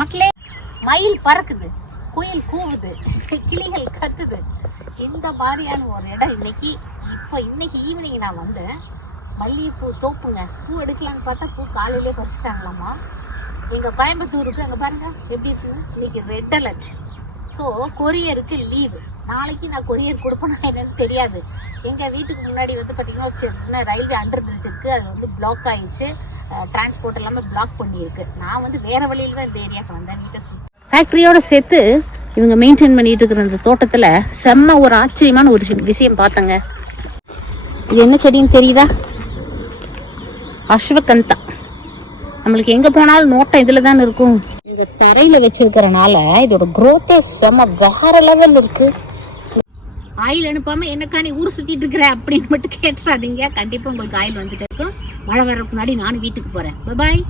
மக்களே, மயில் பறக்குது, குயில் கூவுது, கிளிகள் கத்துது. இந்த மாதிரியான ஒரு இடம் இன்னைக்கு ஈவினிங் நான் வந்தேன். மல்லிகைப்பூ தோப்புங்க. பூ எடுக்கலான்னு பார்த்தா பூ காலையிலே பறிச்சிட்டாங்களாமா. எங்க கோயம்புத்தூருக்கு அங்கே பாருங்க எப்படி இருக்குன்னு. இன்னைக்கு ரெட் அலர்ட். ஸோ கொரியருக்கு லீவு. நாளைக்கு நான் கொரியர் கொடுப்பேனா என்னன்னு தெரியாது. எங்கள் வீட்டுக்கு முன்னாடி பார்த்தீங்கன்னா சின்ன ரயில்வே அண்டர் பிரிட்ஜ் இருக்குது. அது பிளாக் ஆயிடுச்சு. டிரான்ஸ்போர்ட் எல்லாமே பிளாக் பண்ணியிருக்கு. நான் வேற வழியில் தான் இந்த ஏரியாவுக்கு வந்தேன். வீட்டை ஃபேக்ட்ரியோட சேர்த்து இவங்க மெயின்டைன் பண்ணிட்டு இருக்கிற இந்த தோட்டத்தில் செம்ம ஒரு ஆச்சரியமான ஒரு விஷயம் பார்த்தங்க. இது என்ன செடின்னு தெரியுதா? அஸ்வகந்தா. நம்மளுக்கு எங்க போனாலும் நோட்டம் இதுல தான் இருக்கும். இந்த தரையில வச்சிருக்கிறனால இதோட குரோத்தே செம்ம வேற லெவல் இருக்கு. ஆயில் அனுப்பாம என்னக்கா நீ ஊர் சுத்திட்டு இருக்கிற அப்படின்னு மட்டும் கேட்டுறாதீங்க. கண்டிப்பா உங்களுக்கு ஆயில் வந்துட்டு இருக்கும். மழை வர்றதுக்கு முன்னாடி நானும் வீட்டுக்கு போறேன். பாய்.